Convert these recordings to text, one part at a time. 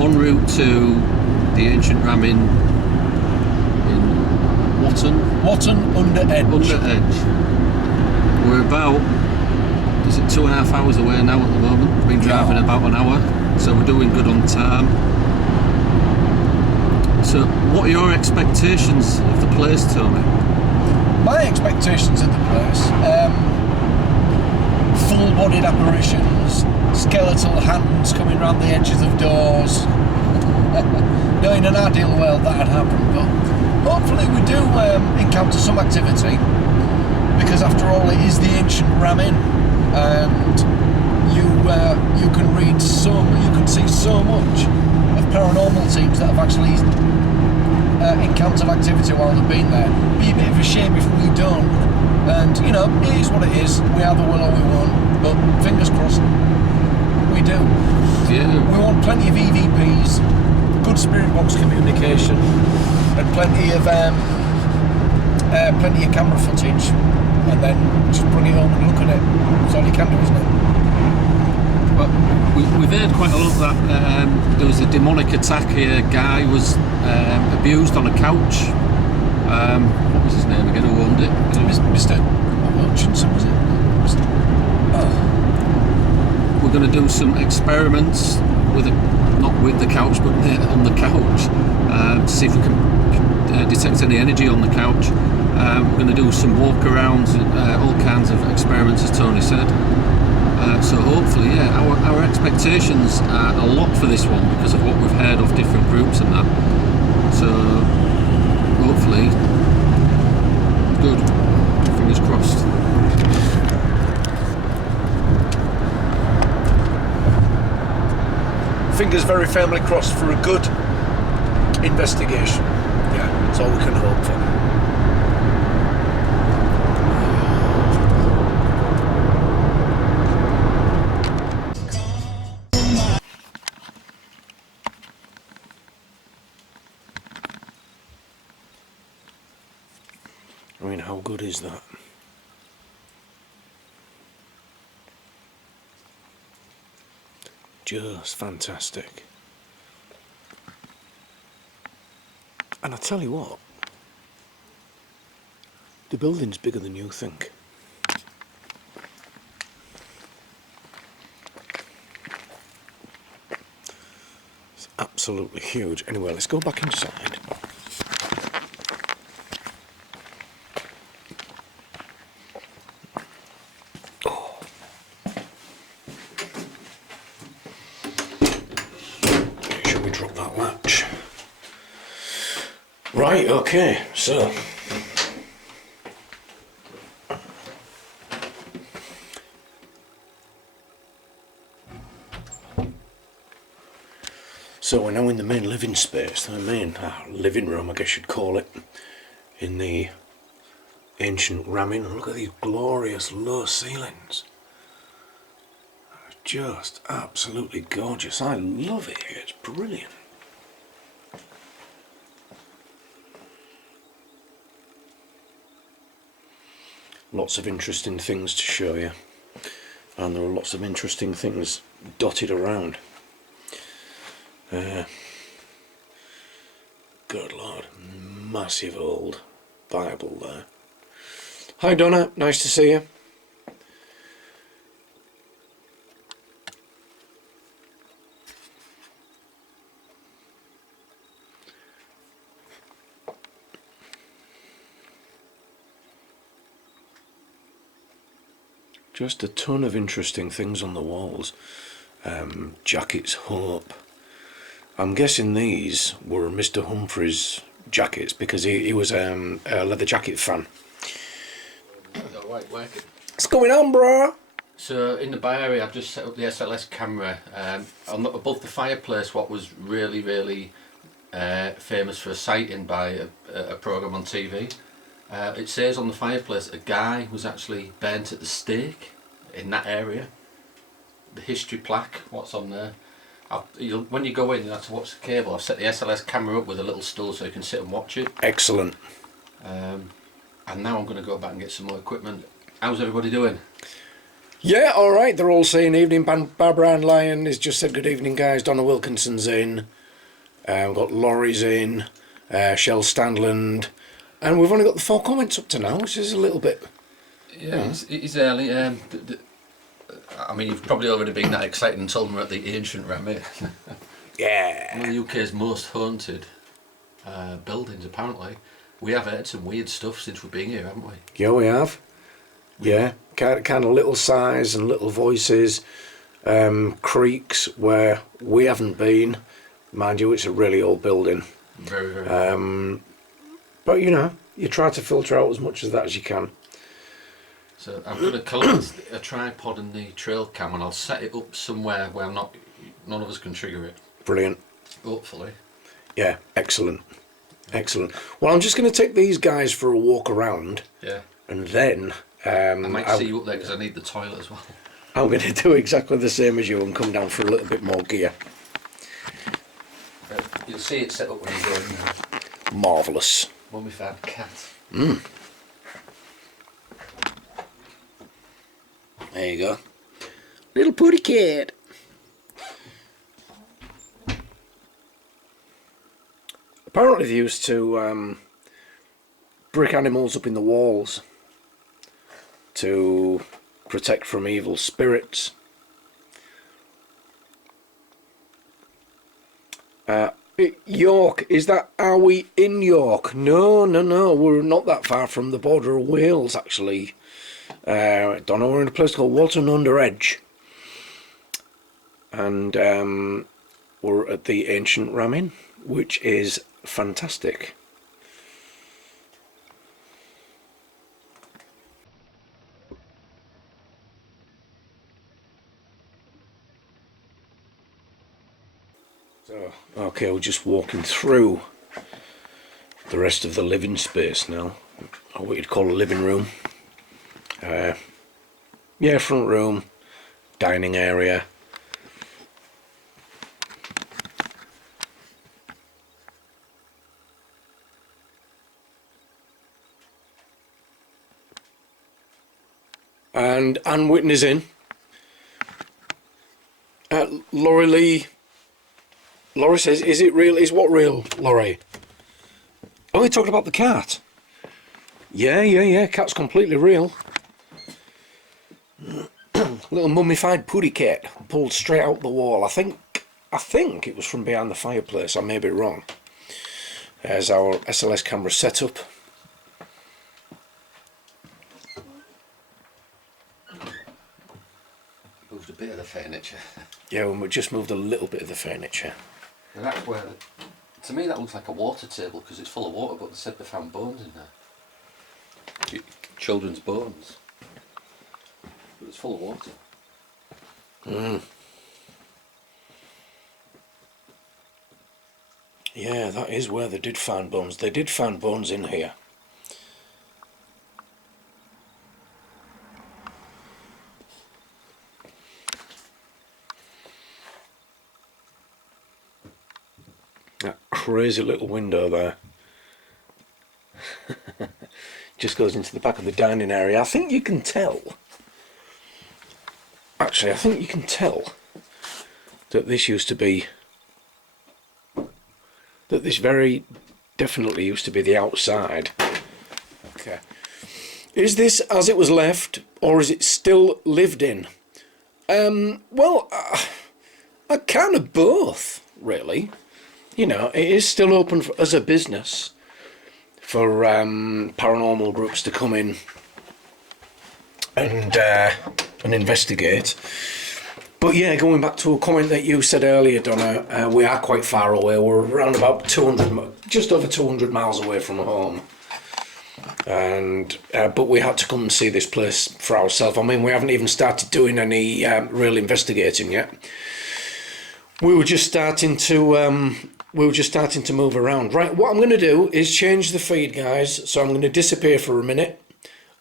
en route to the ancient ram in Watton under Edge. We're about, is it 2.5 hours away now at the moment? We've been driving about an hour, so we're doing good on time. So what are your expectations of the place, Tony? My expectations of the place, full-bodied apparitions, skeletal hands coming around the edges of doors. No, in an ideal world that'd happen, but hopefully we do encounter some activity, because after all it is the ancient ram inn, and you can see so much of paranormal teams that have actually encountered activity while they've been there. Be a bit of a shame if we don't, and you know, it is what it is. We either will or we won't, but fingers crossed we do. Yeah. We want plenty of EVPs, good spirit box communication, and plenty of camera footage, and then just bring it home and look at it. That's all you can do, isn't it? But we've heard quite a lot that there was a demonic attack here. A guy was abused on a couch. What was his name again? Who owned it? Mr. Hutchinson, was it? We're going to do some experiments with not with the couch, but on the couch, to see if we can detect any energy on the couch. We're going to do some walk-arounds, all kinds of experiments, as Tony said. So hopefully, yeah, our expectations are a lot for this one because of what we've heard of different groups and that. So hopefully, good. Fingers crossed. Fingers very firmly crossed for a good investigation. Yeah, that's all we can hope for. I mean, how good is that? Just fantastic. And I tell you what, the building's bigger than you think. It's absolutely huge. Anyway, let's go back inside. Right, okay, so we're now in the main living space, the main living room, I guess you'd call it, in the ancient ram inn. Look at these glorious low ceilings. Just absolutely gorgeous. I love it here, it's brilliant. Lots of interesting things to show you, and there are lots of interesting things dotted around. Good Lord, massive old Bible there. Hi Donna, nice to see you. Just a ton of interesting things on the walls. Jackets Hope. I'm guessing these were Mr. Humphrey's jackets because he was a leather jacket fan. What's going on, bro? So in the bar area, I've just set up the SLS camera above the fireplace. What was really famous for a sighting by a program on TV. It says on the fireplace a guy was actually burnt at the stake in that area. The history plaque, what's on there. When you go in, you have to watch the cable. I've set the SLS camera up with a little stool so you can sit and watch it. Excellent. And now I'm going to go back and get some more equipment. How's everybody doing? Yeah, all right. They're all saying evening. Barbara Ann Lyon has just said good evening, guys. Donna Wilkinson's in. We've got Laurie's in. Shell Standland. And we've only got the 4 comments up to now, which is a little bit... Yeah, it is early. I mean, you've probably already been that excited and told me we're at the ancient Rameh. Yeah. One of the UK's most haunted buildings, apparently. We have heard some weird stuff since we've been here, haven't we? Yeah, we have. Yeah, kind of little sighs and little voices, creaks where we haven't been. Mind you, it's a really old building. Very, very. But you know, you try to filter out as much of that as you can. So I'm going to collect a tripod and the trail cam, and I'll set it up somewhere where none of us can trigger it. Brilliant. Hopefully. Yeah, excellent. Excellent. Well, I'm just going to take these guys for a walk around. Yeah. And then... I might see you up there because I need the toilet as well. I'm going to do exactly the same as you and come down for a little bit more gear. You'll see it set up when you go in there. Marvellous. Mummified cat. There you go. Little putty cat. Apparently they used to brick animals up in the walls to protect from evil spirits. York, are we in York? No, we're not that far from the border of Wales, actually. Don't know, we're in a place called Walton-under-Edge. And we're at the ancient Rameh, which is fantastic. So, okay, we're just walking through the rest of the living space now, or what you'd call a living room. Yeah, front room, dining area. And Anne Whitney's in. Laurie Lee. Laurie says, is it real? Is what real, Laurie? Oh, we talking about the cat. Yeah. Cat's completely real. Little mummified putty cat pulled straight out the wall. I think it was from behind the fireplace. I may be wrong. There's our SLS camera setup. Moved a bit of the furniture. Yeah, and we just moved a little bit of the furniture. And that's where, to me, that looks like a water table because it's full of water, but they said they found bones in there. Children's bones. But it's full of water. Yeah, that is where they did find bones. They did find bones in here. That crazy little window there. Just goes into the back of the dining area. I think you can tell. Actually, I think you can tell that this used to be... that this very definitely used to be the outside. Okay. Is this as it was left, or is it still lived in? Well, kind of both, really. You know, it is still open as a business for paranormal groups to come in and investigate. But yeah, going back to a comment that you said earlier, Donna, we are quite far away. We're around about just over 200 miles away from home. And but we had to come and see this place for ourselves. I mean, we haven't even started doing any real investigating yet. We were just starting to move around. Right, what I'm going to do is change the feed, guys. So I'm going to disappear for a minute,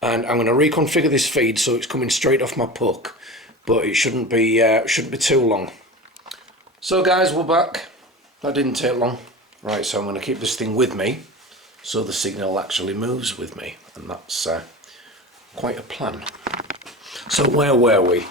and I'm going to reconfigure this feed so it's coming straight off my puck. But it shouldn't be too long. So guys, we're back. That didn't take long. Right, so I'm going to keep this thing with me so the signal actually moves with me, and that's quite a plan. So where were we?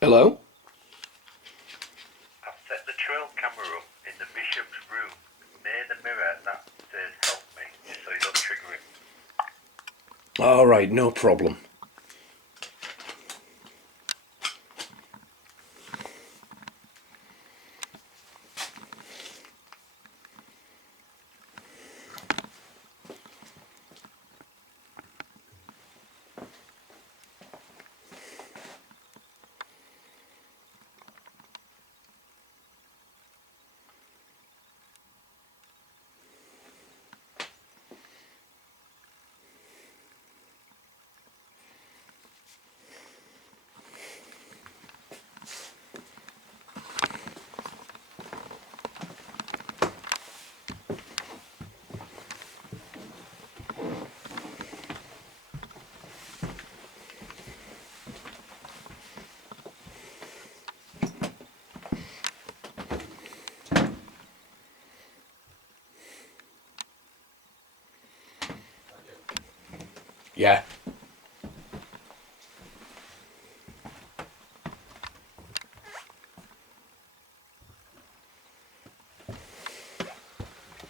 Hello? I've set the trail camera up in the bishop's room near the mirror that says help me, just so you don't trigger it. All right, no problem. Yeah.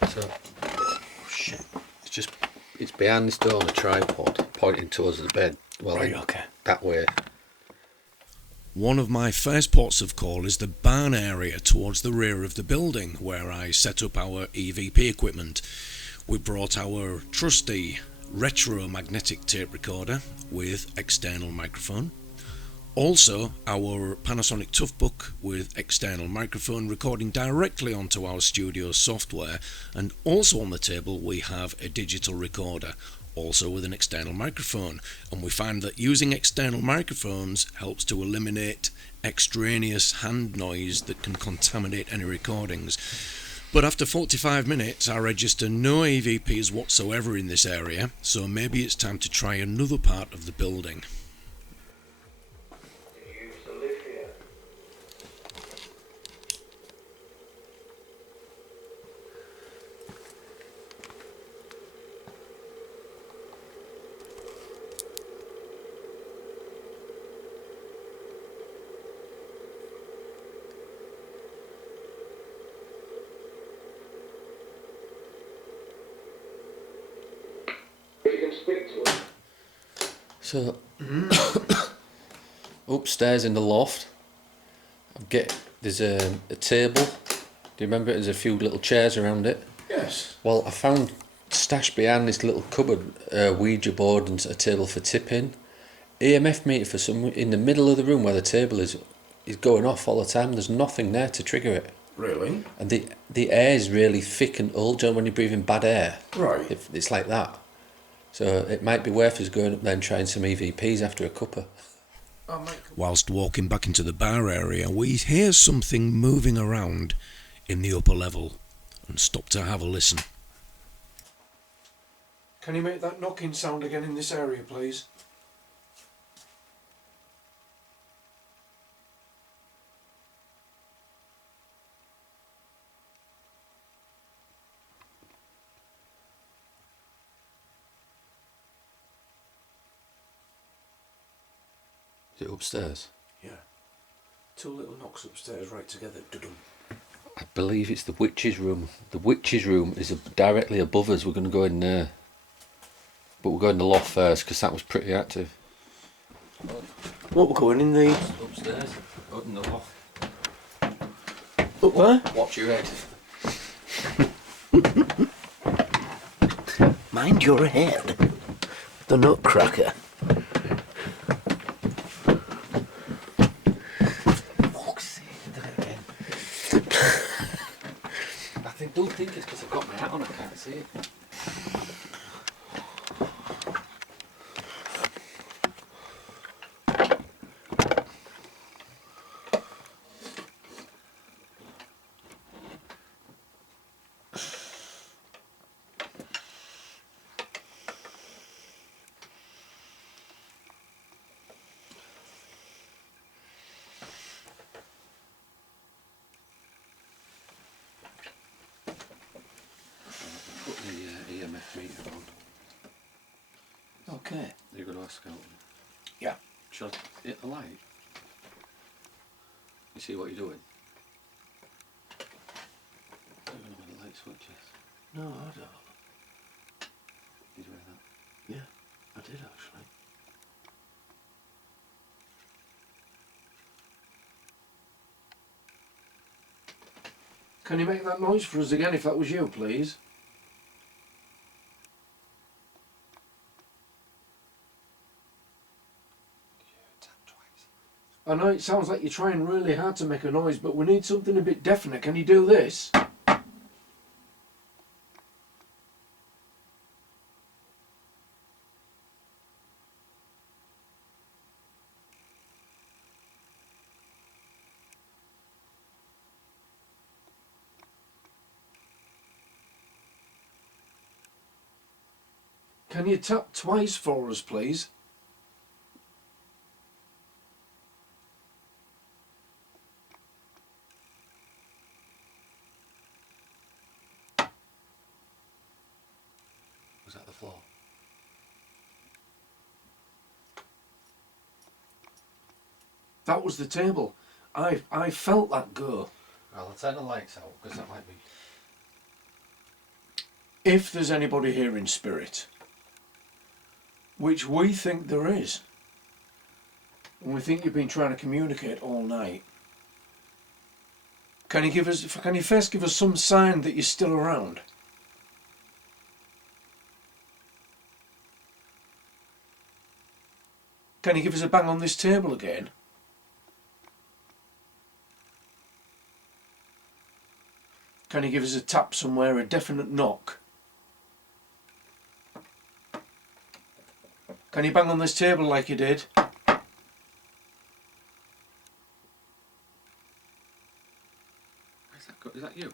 So, oh shit. It's behind this door on a tripod, pointing towards the bed. Well, Right, okay. that way. One of my first ports of call is the barn area towards the rear of the building where I set up our EVP equipment. We brought our trusty retro magnetic tape recorder with external microphone. Also our Panasonic Toughbook with external microphone recording directly onto our studio software, and also on the table we have a digital recorder, also with an external microphone, and we find that using external microphones helps to eliminate extraneous hand noise that can contaminate any recordings. But after 45 minutes I register no EVPs whatsoever in this area, so maybe it's time to try another part of the building. So, upstairs in the loft, there's a table. Do you remember it? There's a few little chairs around it. Yes. Well, I found stashed behind this little cupboard a Ouija board and a table for tipping. EMF meter for some in the middle of the room where the table is going off all the time. There's nothing there to trigger it. Really? And the air is really thick and old, John, when you breathe in bad air. Right. It's like that. So it might be worth us going up there and trying some EVPs after a cuppa. Whilst walking back into the bar area, we hear something moving around in the upper level and stop to have a listen. Can you make that knocking sound again in this area, please? Is it upstairs? Yeah. Two little knocks upstairs right together. Dudum. I believe it's the witch's room. The witch's room is directly above us. We're going to go in there. But we'll go in the loft first because that was pretty active. What, we're going in the... Upstairs. Go in the loft. Up where? Watch your head. Mind your head. The nutcracker. Fuck's sake, did it again. Don't think it's because I've got my hat on, I can't see it. Put the EMF meter on. Okay. You're going to ask out. Yeah. Shall I hit the light? You see what you're doing? I don't know where the light switch is. No, I don't. Did you hear that? Yeah, I did actually. Can you make that noise for us again if that was you, please? I know it sounds like you're trying really hard to make a noise, but we need something a bit definite. Can you do this? Can you tap twice for us, please? Was that the floor? That was the table. I felt that go. Well, I'll turn the lights out because that might be... If there's anybody here in spirit, which we think there is, and we think you've been trying to communicate all night, can you first give us some sign that you're still around? Can you give us a bang on this table again? Can you give us a tap somewhere, a definite knock? Can you bang on this table like you did? Is that you?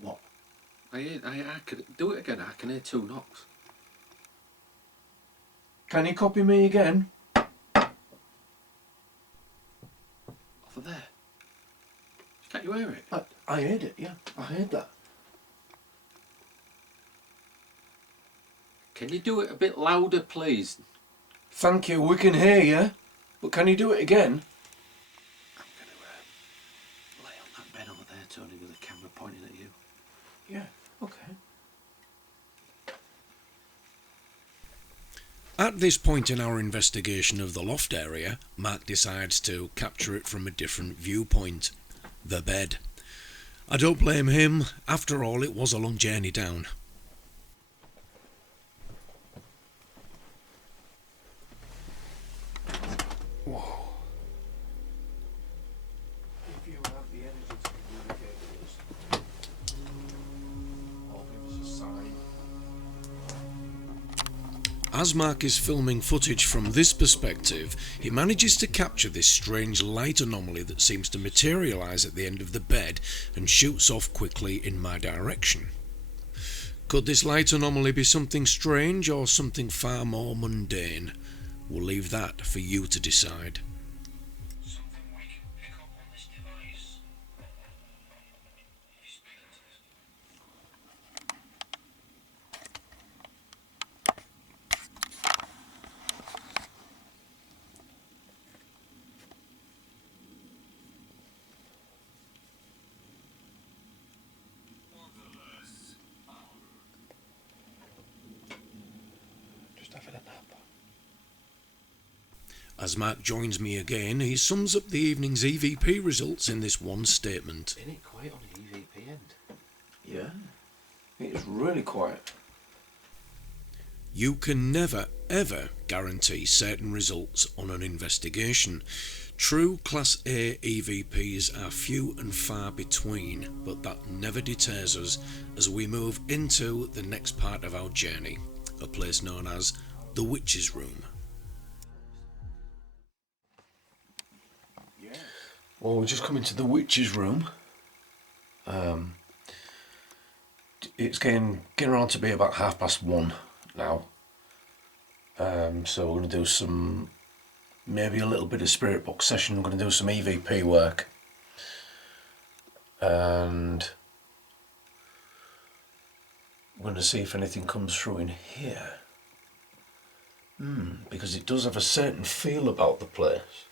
What? I could do it again. I can hear 2 knocks. Can you copy me again? Off of there. Can't you hear it? I heard it, yeah. I heard that. Can you do it a bit louder, please? Thank you, we can hear you. But can you do it again? I'm going to lay on that bed over there, Tony, with the camera pointing at you. Yeah, okay. At this point in our investigation of the loft area, Mark decides to capture it from a different viewpoint. The bed. I don't blame him. After all, it was a long journey down. If you have the energy to communicate with us, or give us a sign. As Mark is filming footage from this perspective, he manages to capture this strange light anomaly that seems to materialise at the end of the bed and shoots off quickly in my direction. Could this light anomaly be something strange or something far more mundane? We'll leave that for you to decide. Something we can pick up on this device. As Mark joins me again, he sums up the evening's EVP results in this one statement. Isn't it quiet on the EVP end? Yeah, it's really quiet. You can never, ever guarantee certain results on an investigation. True Class A EVPs are few and far between, but that never deters us as we move into the next part of our journey, a place known as the Witch's Room. Well, we're just coming to the Witch's Room. It's getting around to be about 1:30 now. So we're going to do maybe a little bit of spirit box session. We're going to do some EVP work. And we're going to see if anything comes through in here. Because it does have a certain feel about the place.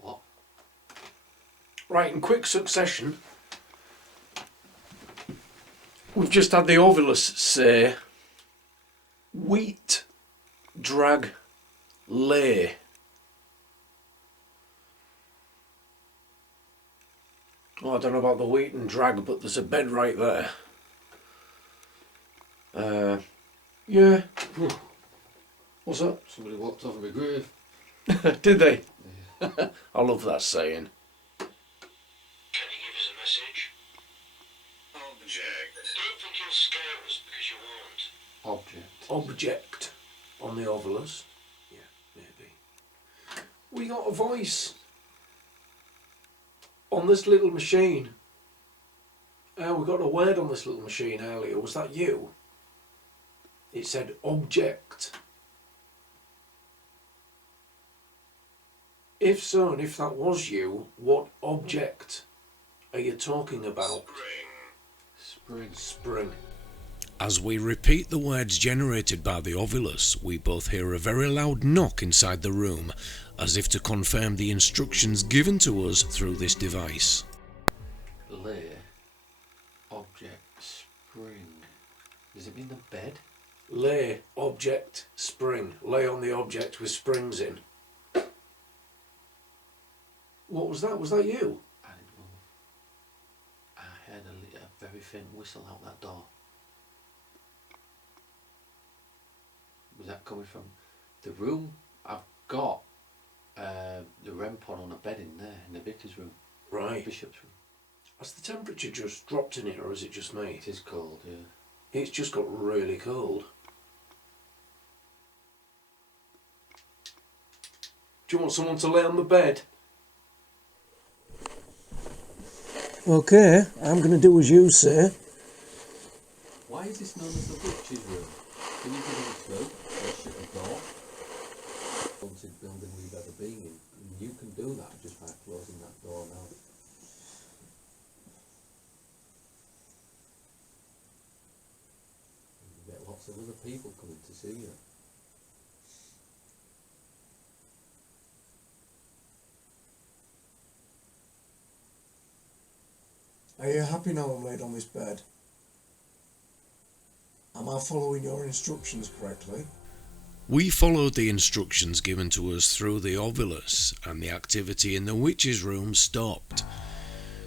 What? Right, in quick succession, we've just had the Ovilus say, wheat, drag, lay. Oh, I don't know about the wheat and drag, but there's a bed right there. Yeah. What's that? Somebody walked over my grave. Did they? Yeah. I love that saying. Can you give us a message? Object. Don't think you'll scare us because you won't. Object. Object on the Ovilus. Yeah, maybe. We got a voice on this little machine. We got a word on this little machine earlier. Was that you? It said object. If so, and if that was you, what object are you talking about? Spring. As we repeat the words generated by the Ovilus, we both hear a very loud knock inside the room, as if to confirm the instructions given to us through this device. Lay. Object. Spring. Does it mean the bed? Lay, object, spring. Lay on the object with springs in. What was that? Was that you? I didn't move. I heard a very faint whistle out that door. Was that coming from the room? I've got the REM pod on a bed in there, in the vicar's room. Right. Bishop's room. Has the temperature just dropped in here, or is it just me? It is cold, yeah. It's just got really cold. Do you want someone to lay on the bed? Okay, I'm going to do as you say. Why is this known as the witch's room? Can you give it a clue? Or shut the door? Haunted building we've ever been in. And you can do that just by closing that door now. And you get lots of other people coming to see you. Are you happy now I'm laid on this bed? Am I following your instructions correctly? We followed the instructions given to us through the Ovilus, and the activity in the witch's room stopped.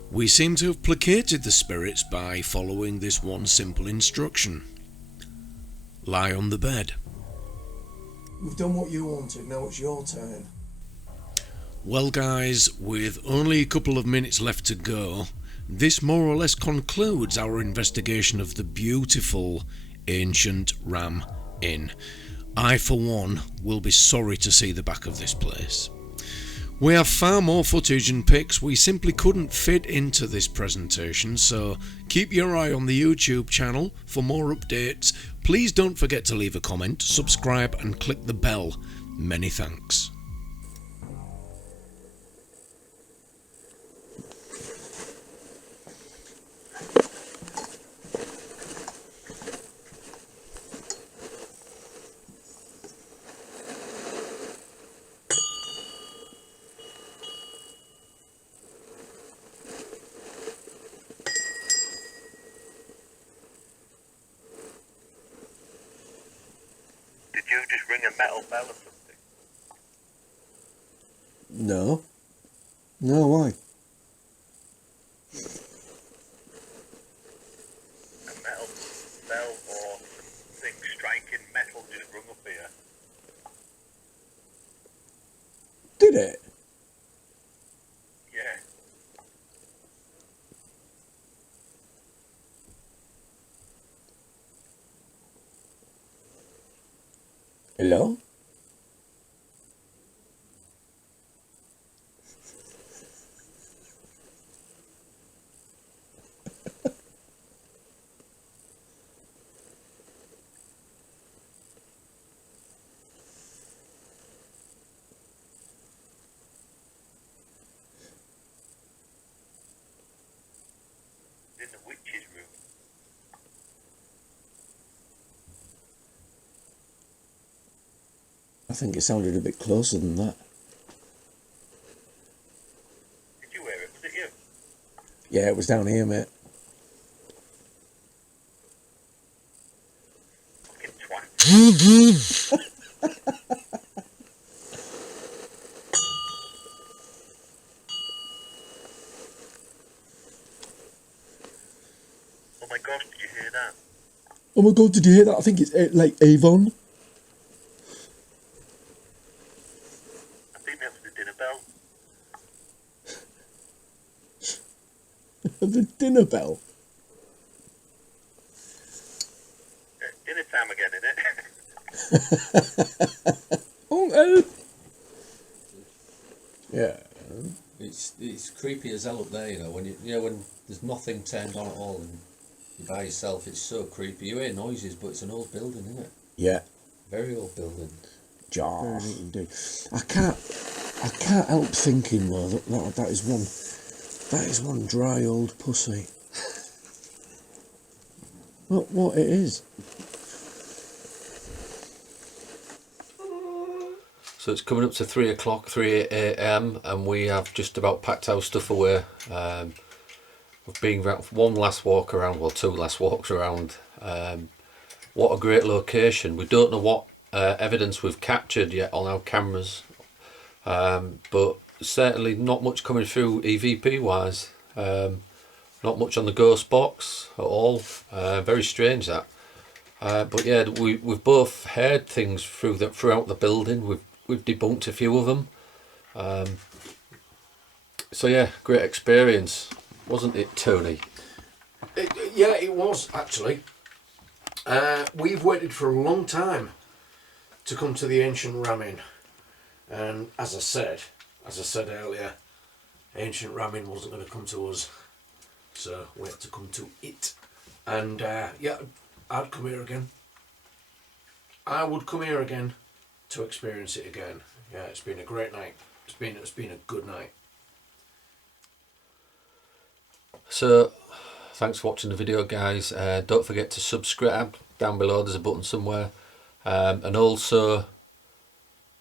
We seem to have placated the spirits by following this one simple instruction. Lie on the bed. We've done what you wanted, now it's your turn. Well guys, with only a couple of minutes left to go, this more or less concludes our investigation of the beautiful ancient Ram Inn. I, for one, will be sorry to see the back of this place. We have far more footage and pics we simply couldn't fit into this presentation, so keep your eye on the YouTube channel for more updates. Please don't forget to leave a comment, subscribe and click the bell. Many thanks. Did you just ring a metal bell or something? No. No, why? A metal bell or something striking metal just rung up here. Did it? Yeah. Hello? In the witch's room. I think it sounded a bit closer than that. Did you hear it? Was it you? Yeah, it was down here, mate. Fucking twat. Oh my gosh, did you hear that? Oh my god, did you hear that? I think it's like Avon. I think that was the dinner bell. The dinner bell. Dinner time again, innit? Oh, yeah. It's creepy as hell up there, you know, when there's nothing turned on at all and you're by yourself. It's so creepy. You hear noises, but it's an old building, isn't it? Yeah. Very old building. Jar. Indeed. I can't help thinking though that is one dry old pussy. What it is. So it's coming up to 3 o'clock, 3 a.m. and we have just about packed our stuff away. We've been one last walk around, well, two last walks around. What a great location. We don't know what evidence we've captured yet on our cameras, but certainly not much coming through EVP wise. Not much on the ghost box at all. Very strange that. But yeah, we've both heard things throughout the building. We've debunked a few of them. So yeah, great experience, wasn't it, Tony? Yeah, it was actually. We've waited for a long time to come to the ancient ramen, and as I said earlier, ancient ramen wasn't going to come to us, so we had to come to it. And yeah, I'd come here again. I would come here again to experience it again. Yeah, it's been a great night. It's been a good night. So thanks for watching the video, guys. Don't forget to subscribe. Down below there's a button somewhere, and also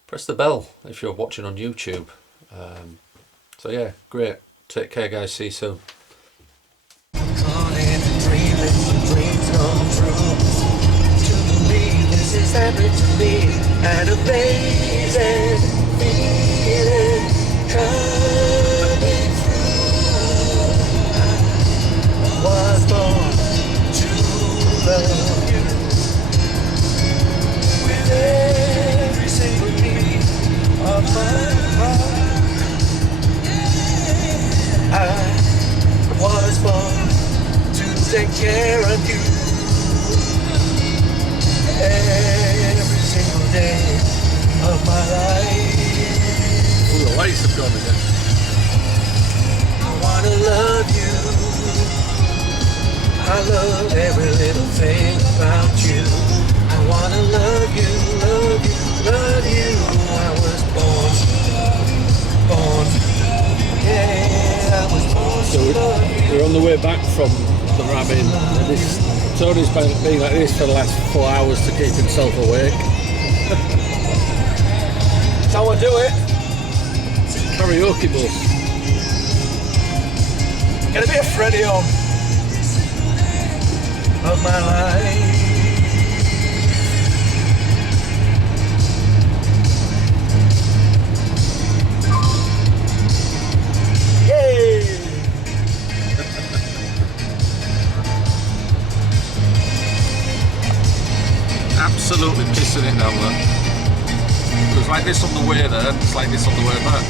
press the bell if you're watching on YouTube. So yeah, great. Take care, guys. See you soon. An amazing feeling coming through. I was born to love you with every single beat of my heart. I was born to take care of you every single day. on again. I wanna love you. I love every little thing about you. I wanna love you, love you, love you. I was born. Yeah, I was born So to love you. we're on the way back from the ramming. And this Tony's been like this for the last 4 hours to keep himself awake. That's how I do it. Karaoke bus. Get a bit of Freddie on. Of my life. Yay! Absolutely pissing it down there. It was like this on the way there, it's like this on the way back.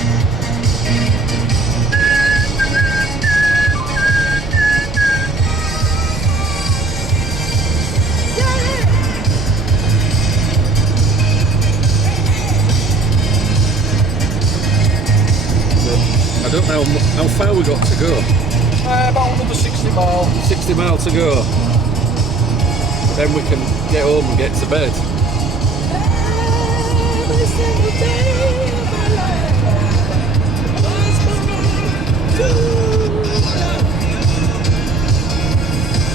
I don't know how far we got to go. About another 60 mile. 60 miles to go. Then we can get home and get to bed. Every single day of my life, I was born to love you.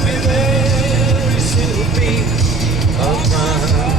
With every single beat of my